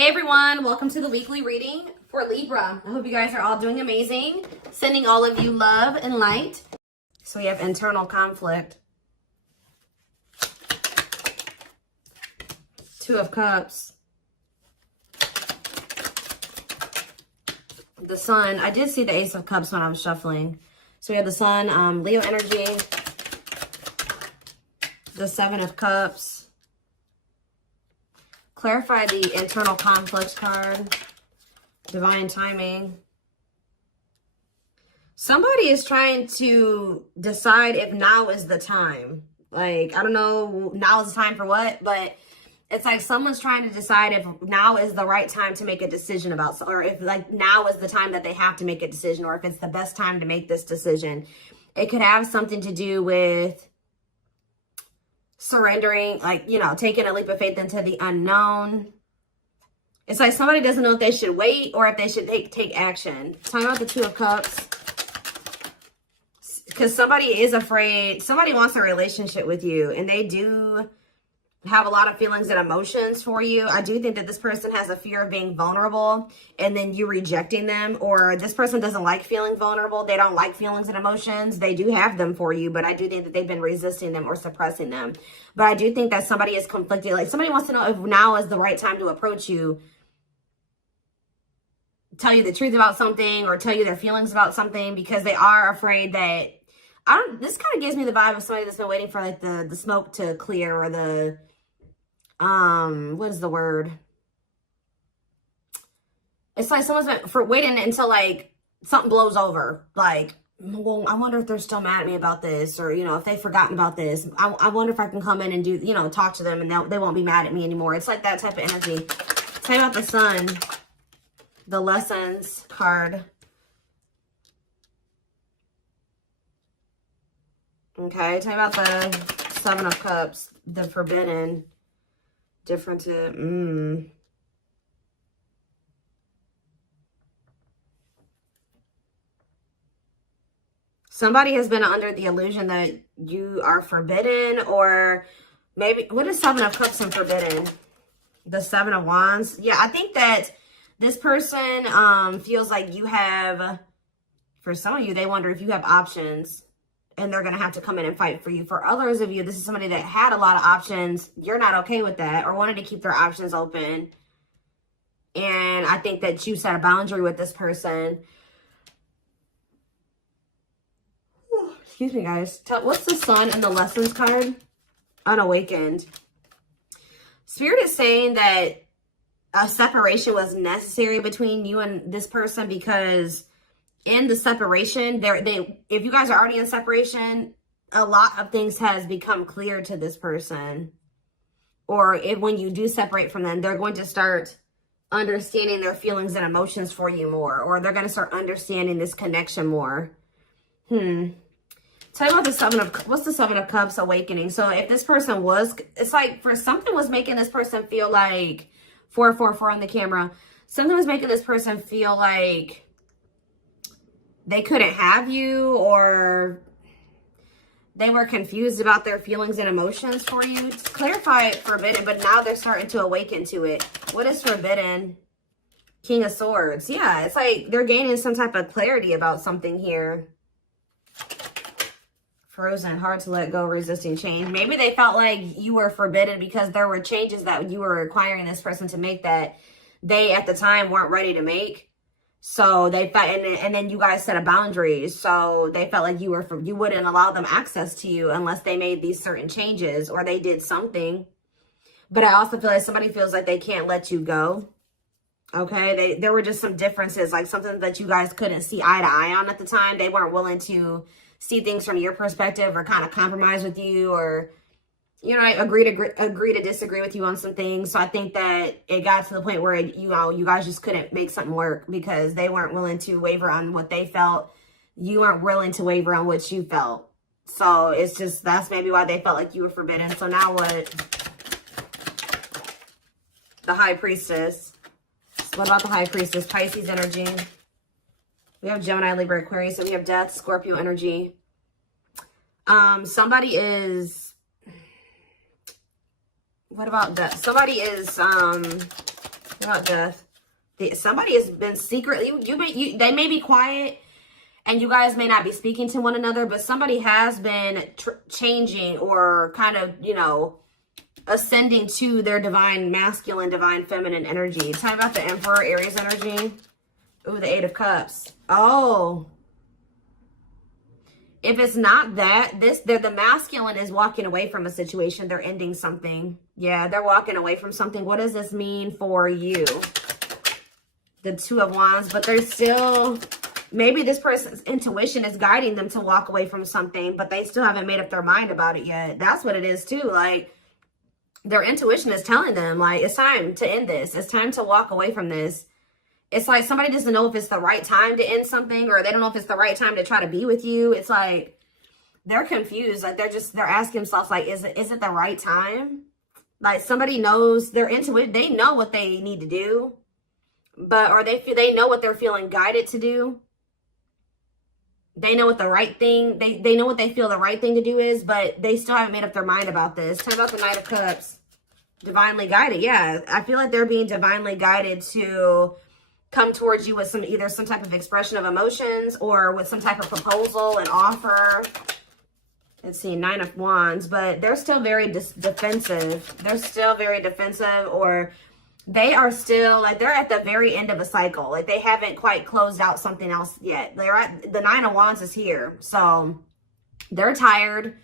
Hey everyone, welcome to the weekly reading for Libra. I hope you guys are all doing amazing. Sending all of you love and light. So we have internal conflict. Two of Cups. The Sun. I did see the Ace of Cups when I was shuffling. So we have the Sun, Leo energy. The Seven of Cups. Clarify the internal conflict card. Divine timing. Somebody is trying to decide if now is the time. Like, I don't know, now is the time for what, but it's like someone's trying to decide if now is the right time to make a decision about, or if like now is the time that they have to make a decision, or if it's the best time to make this decision. It could have something to do with surrendering, like, you know, taking a leap of faith into the unknown. It's like somebody doesn't know if they should wait or if they should take action. Talking about the Two of Cups. Because somebody is afraid, somebody wants a relationship with you, and they do have a lot of feelings and emotions for you. I do think that this person has a fear of being vulnerable and then you rejecting them, or this person doesn't like feeling vulnerable. They don't like feelings and emotions. They do have them for you, but I do think that they've been resisting them or suppressing them. But I do think that somebody is conflicted. Like somebody wants to know if now is the right time to approach you, tell you the truth about something, or tell you their feelings about something, because they are afraid that, this kind of gives me the vibe of somebody that's been waiting for like the smoke to clear, or the, what is the word? It's like someone's been waiting until like something blows over. Like, well, I wonder if they're still mad at me about this, or, you know, if they've forgotten about this. I wonder if I can come in and do, you know, talk to them and they won't be mad at me anymore. It's like that type of energy. Tell me about the Sun, the Lessons card. Okay, tell me about the Seven of Cups, the Forbidden, different to, Somebody has been under the illusion that you are forbidden, or maybe, what is Seven of Cups and Forbidden? The Seven of Wands. Yeah, I think that this person feels like you have, for some of you, they wonder if you have options, and they're going to have to come in and fight for you. For others of you, this is somebody that had a lot of options. You're not okay with that, or wanted to keep their options open. And I think that you set a boundary with this person. Excuse me, guys. What's the Sun and the Lessons card? Unawakened. Spirit is saying that a separation was necessary between you and this person, because in the separation, if you guys are already in separation, a lot of things has become clear to this person. Or when you do separate from them, they're going to start understanding their feelings and emotions for you more, or they're going to start understanding this connection more. Tell me about the Seven of, what's the Seven of Cups awakening? So if this person was, it's like for something was making this person feel like, 444 on the camera, something was making this person feel like they couldn't have you, or they were confused about their feelings and emotions for you. Just clarify Forbidden, but now they're starting to awaken to it. What is Forbidden? King of Swords. Yeah, it's like they're gaining some type of clarity about something here. Frozen, hard to let go, resisting change. Maybe they felt like you were forbidden because there were changes that you were requiring this person to make that they at the time weren't ready to make. So they felt, and then you guys set a boundary. So they felt like you wouldn't allow them access to you unless they made these certain changes or they did something. But I also feel like somebody feels like they can't let you go. Okay, there were just some differences, like something that you guys couldn't see eye to eye on at the time. They weren't willing to see things from your perspective, or kind of compromise with you, or, you know, agree to disagree with you on some things. So I think that it got to the point where, you know, you guys just couldn't make something work because they weren't willing to waver on what they felt. You weren't willing to waver on what you felt. So it's just, that's maybe why they felt like you were forbidden. So now what? The High Priestess. What about the High Priestess? Pisces energy. We have Gemini, Libra, Aquarius. So we have Death, Scorpio energy. Somebody is, what about that? Somebody is What about death? Somebody has been secretly, they may be quiet and you guys may not be speaking to one another, but somebody has been changing or kind of, you know, ascending to their divine masculine, divine feminine energy. Tell me about the Emperor, Aries energy. Ooh, the Eight of Cups. Oh. If it's not that, the masculine is walking away from a situation. They're ending something. Yeah, they're walking away from something. What does this mean for you? The Two of Wands, but they're still, maybe this person's intuition is guiding them to walk away from something, but they still haven't made up their mind about it yet. That's what it is too. Like, their intuition is telling them, like, it's time to end this. It's time to walk away from this. It's like somebody doesn't know if it's the right time to end something, or they don't know if it's the right time to try to be with you. It's like they're confused. Like they're asking themselves, like, is it the right time? Like somebody knows, they're into it. They know what they need to do, but they know what they're feeling guided to do. They know what the right thing, they know what they feel the right thing to do is, but they still haven't made up their mind about this. Tell me about the Knight of Cups. Divinely guided. Yeah, I feel like they're being divinely guided to come towards you with either some type of expression of emotions or with some type of proposal and offer. Let's see, Nine of Wands, but they're still very defensive. They're still very defensive, or they are still like they're at the very end of a cycle. Like they haven't quite closed out something else yet. They're at the Nine of Wands is here. So they're tired.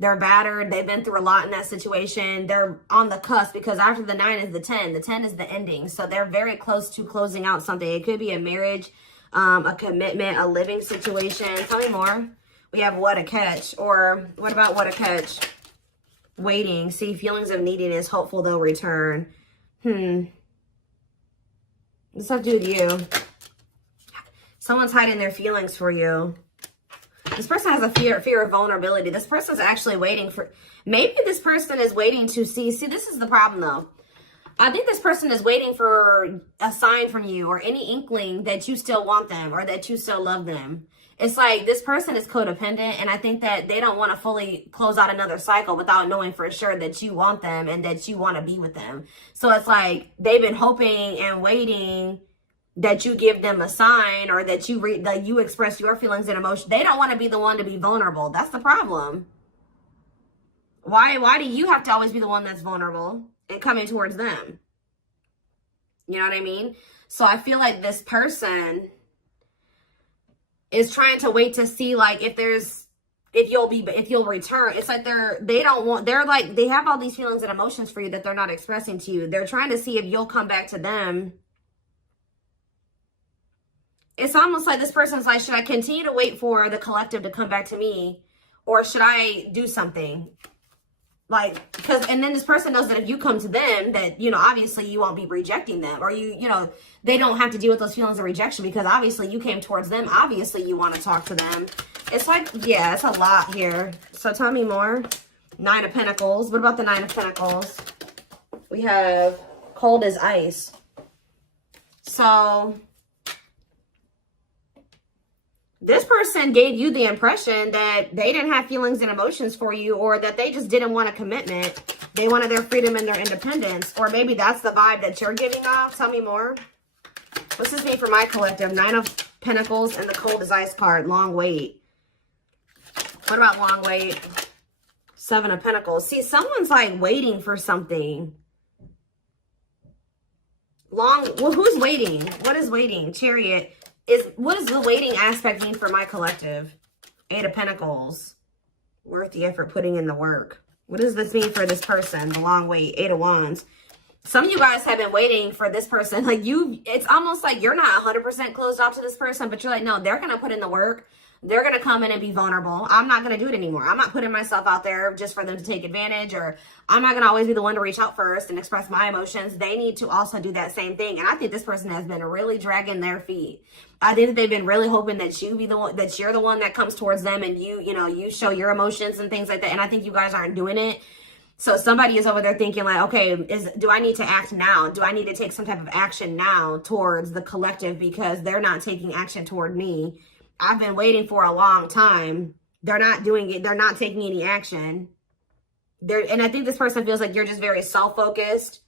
They're battered. They've been through a lot in that situation. They're on the cusp because after the 9 is the 10. The 10 is the ending. So they're very close to closing out something. It could be a marriage, a commitment, a living situation. Tell me more. We have What a Catch. Or what about What a Catch? Waiting. See, feelings of neediness. Hopeful they'll return. What's that to do with you? Someone's hiding their feelings for you. This person has a fear of vulnerability. This person's actually waiting for, maybe this person is waiting to see this is the problem though. I think this person is waiting for a sign from you or any inkling that you still want them or that you still love them. It's like this person is codependent, and I think that they don't want to fully close out another cycle without knowing for sure that you want them and that you want to be with them. So it's like they've been hoping and waiting that you give them a sign or that you express your feelings and emotions. They don't want to be the one to be vulnerable. That's the problem. Why do you have to always be the one that's vulnerable and coming towards them? You know what I mean? So I feel like this person is trying to wait to see like if you'll return. It's like they have all these feelings and emotions for you that they're not expressing to you. They're trying to see if you'll come back to them. It's almost like this person's like, should I continue to wait for the collective to come back to me, or should I do something? Like, and then this person knows that if you come to them, that, you know, obviously you won't be rejecting them, or you know, they don't have to deal with those feelings of rejection because obviously you came towards them. Obviously you want to talk to them. It's like, yeah, it's a lot here. So tell me more. Nine of Pentacles. What about the Nine of Pentacles? We have cold as ice. So this person gave you the impression that they didn't have feelings and emotions for you, or that they just didn't want a commitment. They wanted their freedom and their independence. Or maybe that's the vibe that you're giving off. Tell me more. What's this mean for my collective? Nine of Pentacles and the cold as ice card. Long wait. What about long wait? Seven of Pentacles. See, someone's like waiting for something. Well, who's waiting? What is waiting? Chariot. What does the waiting aspect mean for my collective? Eight of Pentacles. Worth the effort, putting in the work. What does this mean for this person? The long wait. Eight of Wands. Some of you guys have been waiting for this person. Like it's almost like you're not 100% closed off to this person, but you're like, no, they're going to put in the work. They're going to come in and be vulnerable. I'm not going to do it anymore. I'm not putting myself out there just for them to take advantage, or I'm not going to always be the one to reach out first and express my emotions. They need to also do that same thing. And I think this person has been really dragging their feet. I think that they've been really hoping that you're the one that comes towards them and you show your emotions and things like that. And I think you guys aren't doing it. So somebody is over there thinking like, okay, do I need to act now? Do I need to take some type of action now towards the collective because they're not taking action toward me? I've been waiting for a long time. They're not doing it. They're not taking any action. And I think this person feels like you're just very self-focused.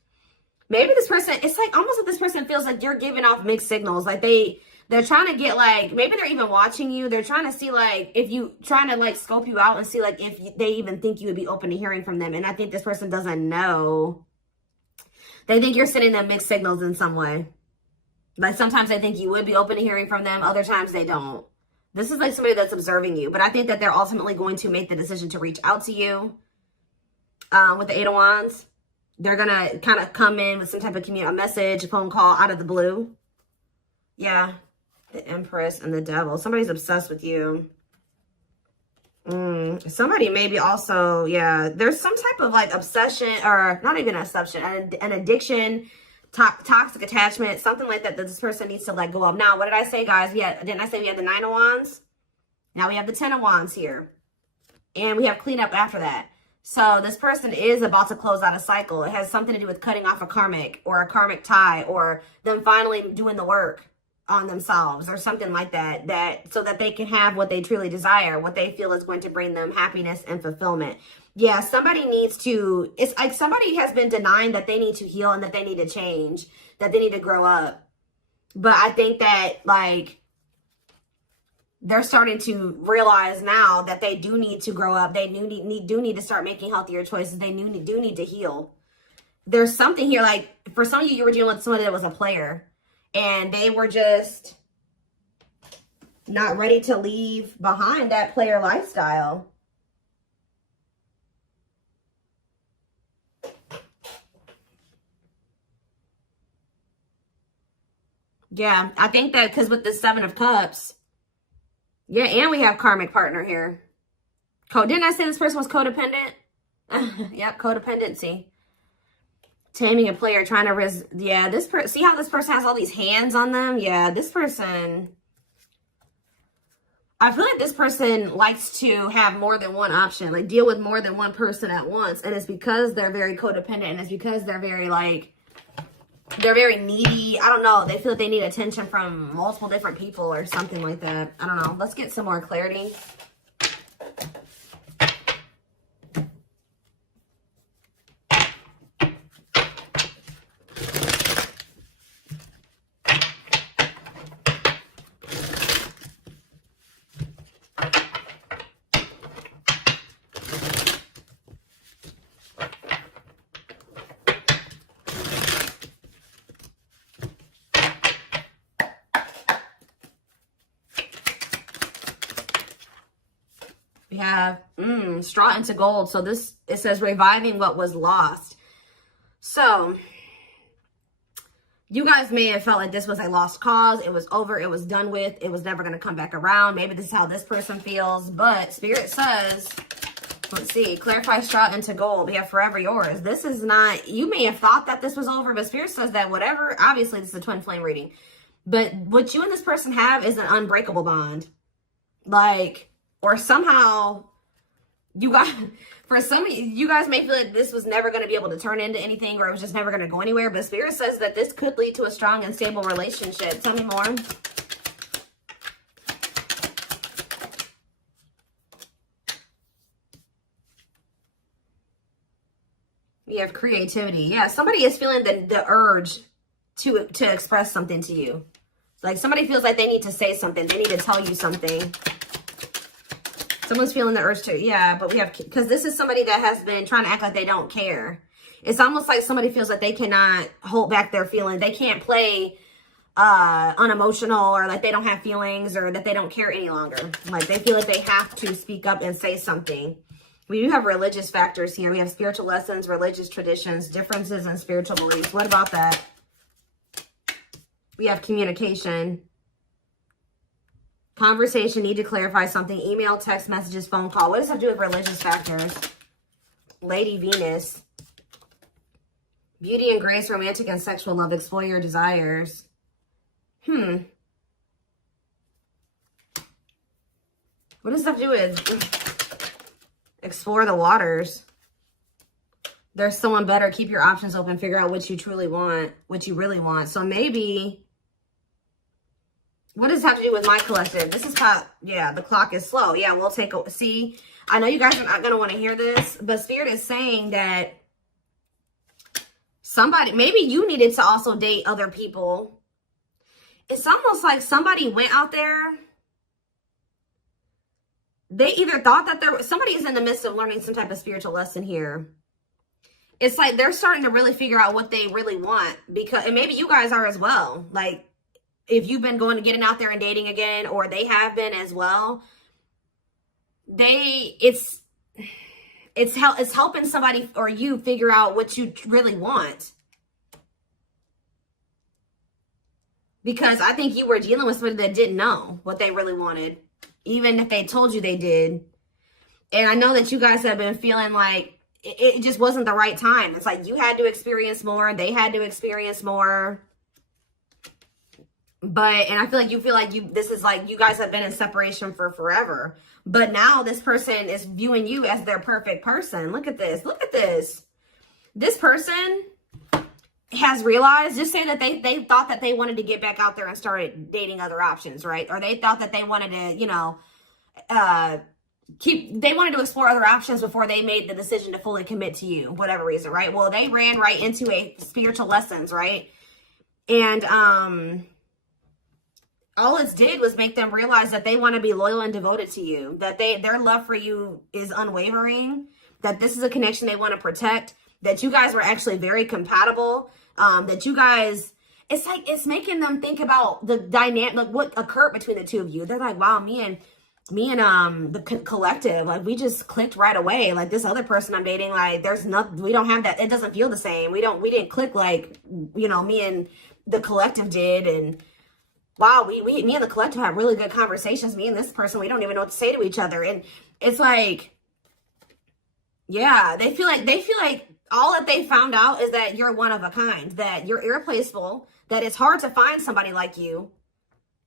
Maybe this person, it's like almost like this person feels like you're giving off mixed signals. Like they're trying to get like, maybe they're even watching you. They're trying to see like, if you, trying to like scope you out and see like if they even think you would be open to hearing from them. And I think this person doesn't know. They think you're sending them mixed signals in some way. Like sometimes they think you would be open to hearing from them. Other times they don't. This is like somebody that's observing you. But I think that they're ultimately going to make the decision to reach out to you. With the Eight of Wands. They're going to kind of come in with some type of a message, a phone call out of the blue. Yeah. The Empress and the Devil. Somebody's obsessed with you. Somebody maybe also, yeah. There's some type of like obsession, or not even an obsession, an addiction, toxic attachment, something like that this person needs to let go of. Now, what did I say, guys? Didn't I say we had the Nine of Wands? Now we have the Ten of Wands here. And we have cleanup after that. So this person is about to close out a cycle. It has something to do with cutting off a karmic or a karmic tie, or them finally doing the work on themselves or something like that, so that they can have what they truly desire, what they feel is going to bring them happiness and fulfillment. Yeah, somebody needs to, it's like somebody has been denying that they need to heal and that they need to change, that they need to grow up. But I think that like, they're starting to realize now that they do need to grow up. They do need to start making healthier choices. They do need to heal. There's something here, like for some of you, you were dealing with somebody that was a player and they were just not ready to leave behind that player lifestyle. Yeah, I think that because with the Seven of Cups, yeah, and we have karmic partner here. Didn't I say this person was codependent? Yep, codependency. Taming a player, trying to yeah, this person, see how this person has all these hands on them? Yeah, this person, I feel like this person likes to have more than one option, like deal with more than one person at once. And it's because they're very codependent, and it's because they're very like, they're very needy. I don't know. They feel like they need attention from multiple different people or something like that. I don't know. Let's get some more clarity. We have straw into gold. So this, it says reviving what was lost. So you guys may have felt like this was a lost cause. It was over. It was done with. It was never going to come back around. Maybe this is how this person feels. But Spirit says, let's see, clarify straw into gold. We have forever yours. This is not, you may have thought that this was over, but Spirit says that whatever, obviously this is a twin flame reading. But what you and this person have is an unbreakable bond. Like, or somehow you guys, for some of you guys may feel like this was never going to be able to turn into anything, or it was just never going to go anywhere. But Spirit says that this could lead to a strong and stable relationship. Tell me more. We have creativity. Yeah, somebody is feeling the urge to express something to you. Like somebody feels like they need to say something. They need to tell you something. Someone's feeling the urge to, yeah, but we have, because this is somebody that has been trying to act like they don't care. It's almost like somebody feels like they cannot hold back their feelings. They can't play unemotional, or like they don't have feelings, or that they don't care any longer. Like they feel like they have to speak up and say something. We do have religious factors here. We have spiritual lessons, religious traditions, differences in spiritual beliefs. What about that? We have communication. Conversation, need to clarify something. Email, text messages, phone call. What does that do with religious factors? Lady Venus. Beauty and grace, romantic and sexual love. Explore your desires. What does that do with explore the waters? There's someone better. Keep your options open. Figure out what you truly want, what you really want. So maybe, what does this have to do with my collective? This is how, yeah, the clock is slow. Yeah, we'll take a, see, I know you guys are not going to want to hear this, but Spirit is saying that Somebody, maybe you needed to also date other people. It's almost like somebody went out there. They either thought that somebody's in the midst of learning some type of spiritual lesson here. It's like they're starting to really figure out what they really want, because, and maybe you guys are as well. Like, if you've been getting out there and dating again, or they have been as well, it's helping somebody or you figure out what you really want. Because I think you were dealing with somebody that didn't know what they really wanted, even if they told you they did. And I know that you guys have been feeling like it just wasn't the right time. It's like you had to experience more, they had to experience more. But, and I feel like this is like you guys have been in separation for forever. But now this person is viewing you as their perfect person. Look at this. Look at this. This person has realized, just say that they thought that they wanted to get back out there and started dating other options, right? Or they thought that they wanted to, you know, they wanted to explore other options before they made the decision to fully commit to you, whatever reason, right? Well, they ran right into a spiritual lessons, right? And all it did was make them realize that they want to be loyal and devoted to you, that their love for you is unwavering, that this is a connection they want to protect, that you guys were actually very compatible, that you guys, it's making them think about the dynamic, like what occurred between the two of you. They're like, wow, me and the collective, like, we just clicked right away. Like, this other person I'm dating, like, we don't have that. It doesn't feel the same. We didn't click like, you know, me and the collective did. And wow, me and the collective have really good conversations. Me and this person, we don't even know what to say to each other. And it's like, yeah, they feel like all that they found out is that you're one of a kind, that you're irreplaceable, that it's hard to find somebody like you.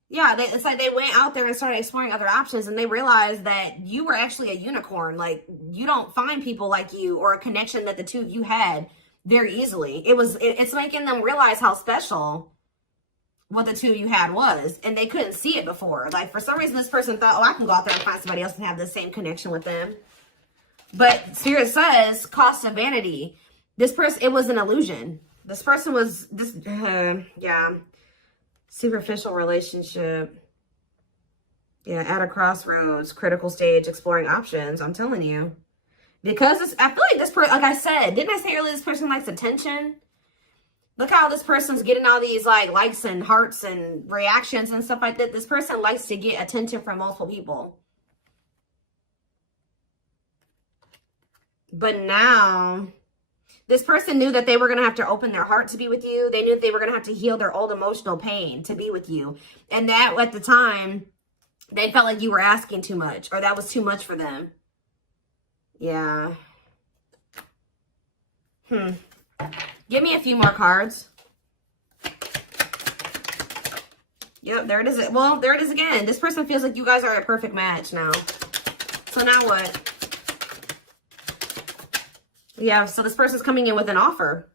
Yeah, it's like they went out there and started exploring other options, and they realized that you were actually a unicorn. Like, you don't find people like you or a connection that the two of you had very easily. It's making them realize how special what the two of you had was, and they couldn't see it before. Like, for some reason, this person thought, oh, I can go out there and find somebody else and have the same connection with them. But Spirit says, cost of vanity. This person, it was an illusion. This person was, yeah, superficial relationship. Yeah, at a crossroads, critical stage, exploring options. I'm telling you. Because I feel like this person, like I said, didn't I say earlier, this person likes attention? Look how this person's getting all these like likes and hearts and reactions and stuff like that. This person likes to get attention from multiple people. But now, this person knew that they were going to have to open their heart to be with you. They knew that they were going to have to heal their old emotional pain to be with you. And that, at the time, they felt like you were asking too much, or that was too much for them. Yeah. Give me a few more cards. Yep, there it is. Well, there it is again. This person feels like you guys are a perfect match now. So now what? Yeah, so this person's coming in with an offer.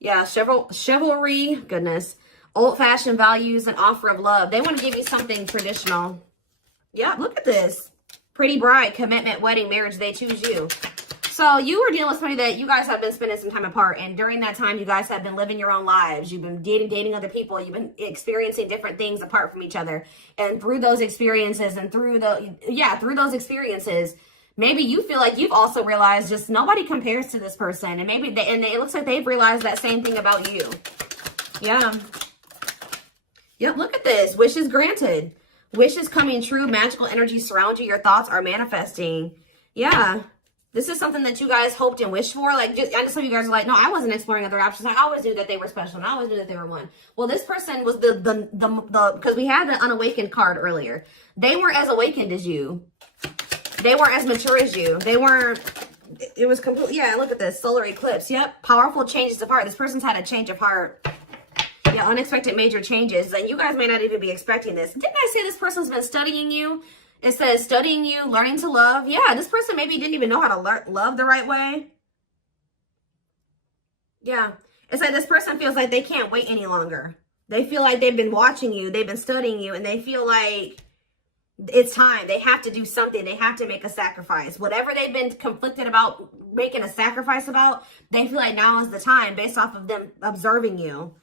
Yeah, chivalry, goodness. Old-fashioned values, an offer of love. They want to give you something traditional. Yeah, look at this. Pretty bride, commitment, wedding, marriage, they choose you. So you were dealing with somebody that you guys have been spending some time apart. And during that time, you guys have been living your own lives. You've been dating other people. You've been experiencing different things apart from each other. And through those experiences and through those experiences, maybe you feel like you've also realized just nobody compares to this person. And maybe it looks like they've realized that same thing about you. Yeah. Yep, look at this. Wishes granted. Wishes coming true. Magical energy surround you. Your thoughts are manifesting. Yeah. This is something that you guys hoped and wished for. Like, I know some of you guys are like, no, I wasn't exploring other options. I always knew that they were special, and I always knew that they were one. Well, this person was because we had the unawakened card earlier. They weren't as awakened as you. They weren't as mature as you. They weren't, it was completely, yeah, look at this, solar eclipse. Yep, powerful changes of heart. This person's had a change of heart. Yeah, unexpected major changes. And you guys may not even be expecting this. Didn't I say this person's been studying you? It says studying you, learning to love. Yeah, this person maybe didn't even know how to love the right way. Yeah, it's like this person feels like they can't wait any longer. They feel like they've been watching you, they've been studying you, and they feel like It's time. They have to do something. They have to make a sacrifice. Whatever they've been conflicted about making a sacrifice about, they feel like now is the time based off of them observing you.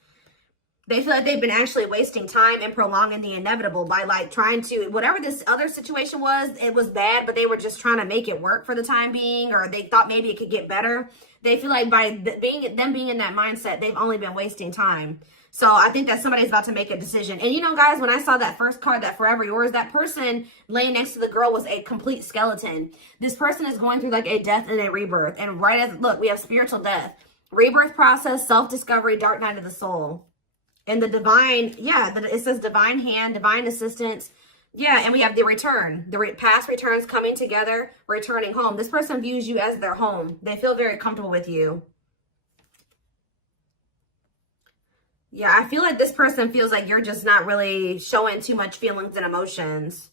They feel like they've been actually wasting time and prolonging the inevitable by like trying to, whatever this other situation was, it was bad, but they were just trying to make it work for the time being, or they thought maybe it could get better. They feel like by being in that mindset, they've only been wasting time. So I think that somebody's about to make a decision. And you know, guys, when I saw that first card, that Forever Yours, that person laying next to the girl was a complete skeleton. This person is going through like a death and a rebirth. And right as, look, we have spiritual death, rebirth process, self-discovery, dark night of the soul. And the divine, yeah, it says divine hand, divine assistance. Yeah, and we have the return. The past returns coming together, returning home. This person views you as their home. They feel very comfortable with you. Yeah, I feel like this person feels like you're just not really showing too much feelings and emotions.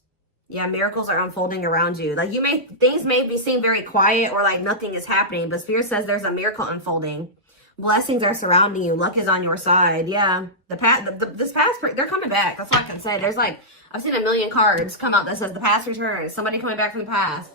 Yeah, miracles are unfolding around you. Like things may seem very quiet or like nothing is happening, but Spirit says there's a miracle unfolding. Blessings are surrounding you. Luck is on your side. Yeah, this past, they're coming back. That's all I can say. There's like, I've seen a million cards come out that says the past returns. Somebody coming back from the past.